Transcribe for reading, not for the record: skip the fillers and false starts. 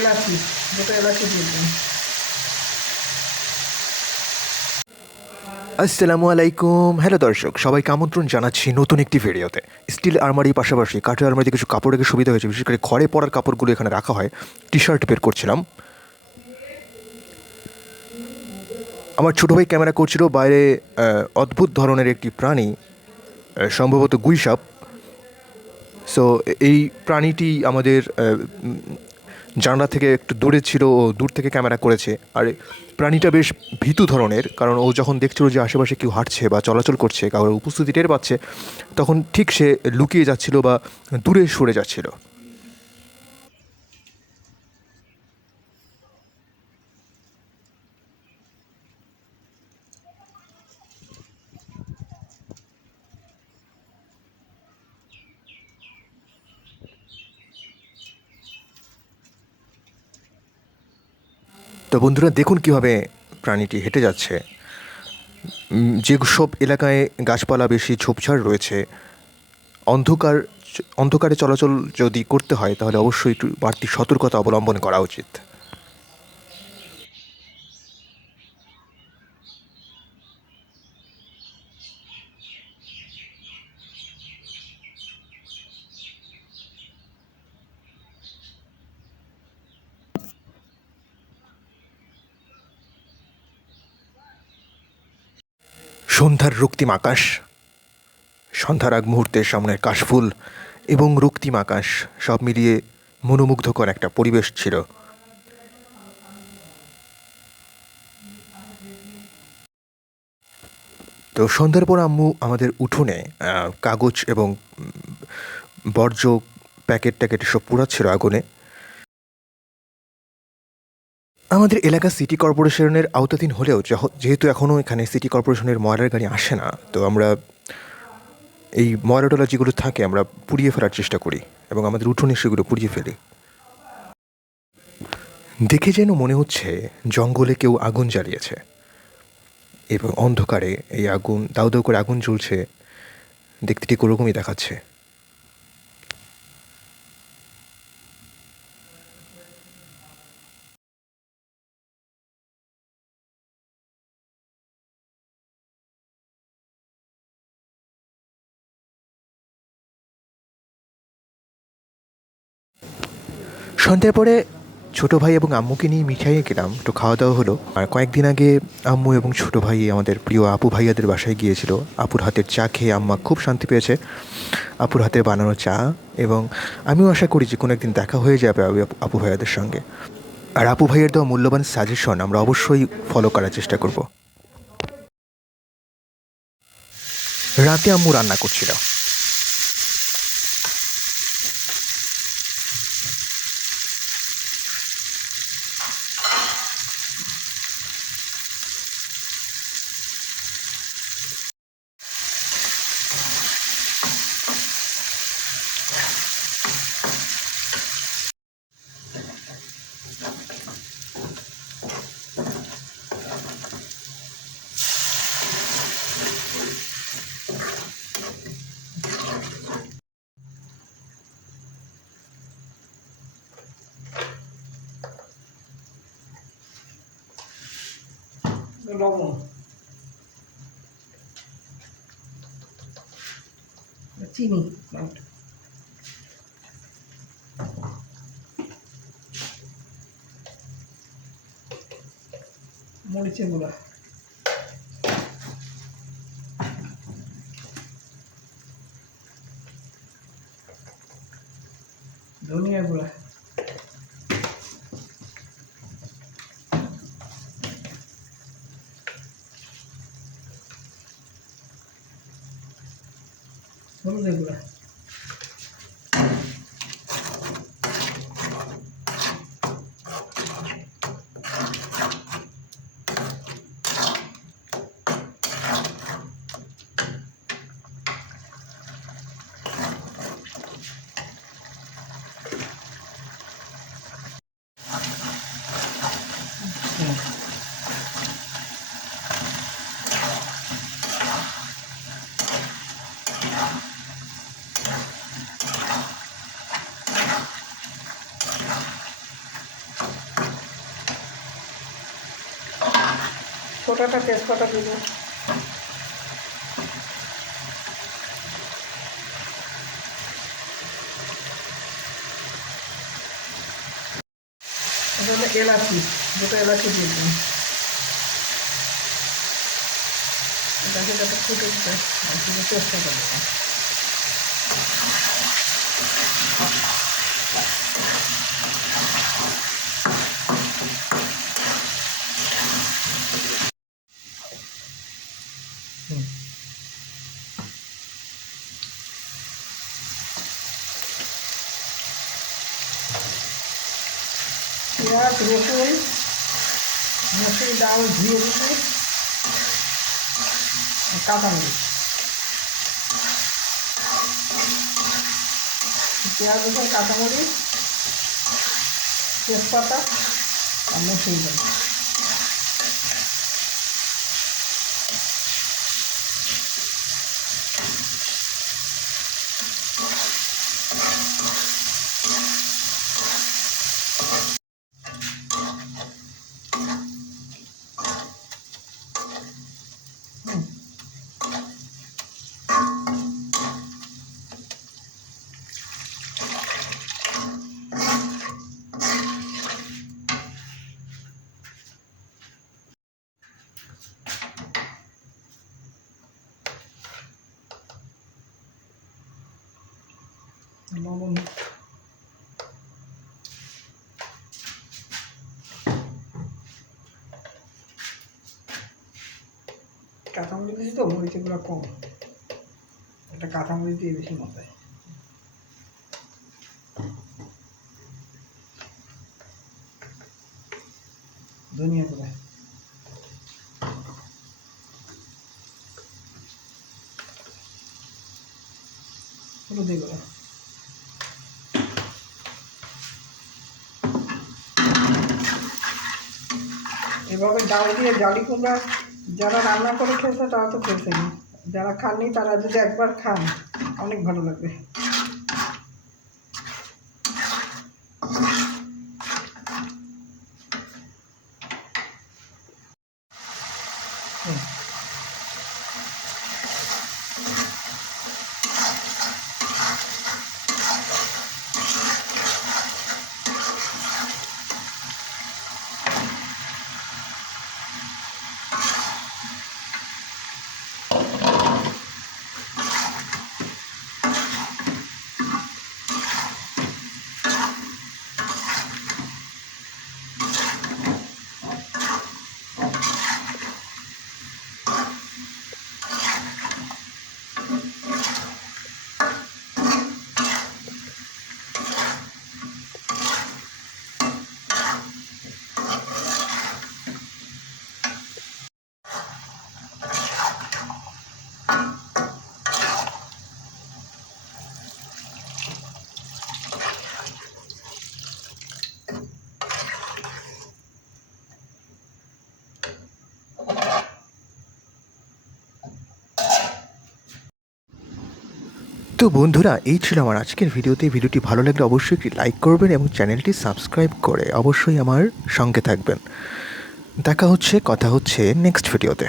এলাচি, দুটো এলাচি দিয়ে দিন। আসসালামু আলাইকুম। হ্যালো দর্শক, সবাইকে আমন্ত্রণ জানাচ্ছি নতুন একটি ভিডিওতে। স্টিল আলমারির পাশাপাশি কাঠের আলমারিতে কিছু কাপড় রেখে সুবিধা হয়েছে, বিশেষ করে ঘরে পরার কাপড়গুলো এখানে রাখা হয়। টি শার্ট বের করছিলাম, আমার ছোটো ভাই ক্যামেরা করছিল। বাইরে অদ্ভুত ধরনের একটি প্রাণী, সম্ভবত গুইসাপ। সো এই প্রাণীটি আমাদের জানলা থেকে একটু দূরে ছিল, ও দূর থেকে ক্যামেরা করেছে। আর প্রাণীটা বেশ ভীতু ধরনের, কারণ ও যখন দেখছিল যে আশেপাশে কেউ হাঁটছে বা চলাচল করছে, কারোর উপস্থিতি টের পাচ্ছে, তখন ঠিক সে লুকিয়ে যাচ্ছিল বা দূরে সরে যাচ্ছিল। তো বন্ধুরা দেখুন কীভাবে প্রাণীটি হেঁটে যাচ্ছে। যেসব এলাকায় গাছপালা বেশি ঝোপঝাড় রয়েছে, অন্ধকার অন্ধকারে চলাচল যদি করতে হয়, তাহলে অবশ্যই একটু বাড়তি সতর্কতা অবলম্বন করা উচিত। সন্ধ্যার রক্তিম আকাশ, সন্ধ্যার আগ মুহূর্তের সামনের কাশফুল এবং রক্তিম আকাশ সব মিলিয়ে মনোমুগ্ধকর একটা পরিবেশ ছিল। তো সন্ধ্যার পর আম্মু আমাদের উঠোনে কাগজ এবং বর্জ্য প্যাকেট ট্যাকেট সব পোড়াচ্ছিল আগুনে। আমাদের এলাকা সিটি কর্পোরেশনের আওতাধীন হলেও যেহেতু এখনও এখানে সিটি কর্পোরেশনের ময়লার গাড়ি আসে না, তো আমরা এই ময়লা টলা যেগুলো থাকে আমরা পুড়িয়ে ফেলার চেষ্টা করি এবং আমাদের উঠোনে সেগুলো পুড়িয়ে ফেলি। দেখে যেন মনে হচ্ছে জঙ্গলে কেউ আগুন জ্বালিয়েছে এবং অন্ধকারে এই আগুন দাউ দাউ করে আগুন জ্বলছে, দেখতে ঠিক ওরকমই দেখাচ্ছে। সন্ধ্যার পরে ছোটো ভাই এবং আম্মুকে নিয়ে মিঠাইয়ে গেলাম, একটু খাওয়া দাওয়া হলো। আর কয়েকদিন আগে আম্মু এবং ছোটো ভাই আমাদের প্রিয় আপু ভাইয়াদের বাসায় গিয়েছিল। আপুর হাতের চা খেয়ে আম্মা খুব শান্তি পেয়েছে, আপুর হাতের বানানো চা। এবং আমিও আশা করি যে কোনো একদিন দেখা হয়ে যাবে আপু ভাইয়াদের সঙ্গে। আর আপু ভাইয়ের দেওয়া মূল্যবান সাজেশন আমরা অবশ্যই ফলো করার চেষ্টা করব। রাতে আম্মু রান্না করছিল। লবণ, চিনি, মরিচের গুঁড়া, ধনিয়া গুঁড়া, হলুদের গুঁড়া, ছোটোটা তেজপাতা দিব, এটা হলো এলাচি, দুটো এলাচি দিয়ে দিন। এটাকে যাতে ফুটে দিতে আর শুধু তেজপাতা দেবো। পেঁয়াজ, রসুন, মসুর ডাল ধুয়ে দিতে, কাঁচামরিচ, পেঁয়াজ, রসুন, কাঁচামরিচ, তেজপাতা আর মসুর ডাল। লবণ, কাঁচামরিচ দিয়েছি তো, মরিচগুলো কম, এটা কাঁচামরিচ দিয়ে বেশি মজায়। ধনিয়া গুঁড়া, হলুদি গুঁড়া, এভাবে ডাল দিয়ে জালি কুমড়া যারা রান্না করে খেয়েছে তারা তো খেয়েছেনি, যারা খাননি তারা যদি একবার খান অনেক ভালো লাগবে। তো বন্ধুরা, এই ছিল আমার আজকের ভিডিওতে। ভিডিওটি ভালো লাগলে অবশ্যই একটি লাইক করবেন এবং চ্যানেলটি সাবস্ক্রাইব করে অবশ্যই আমার সঙ্গে থাকবেন। দেখা হচ্ছে, কথা হচ্ছে নেক্সট ভিডিওতে।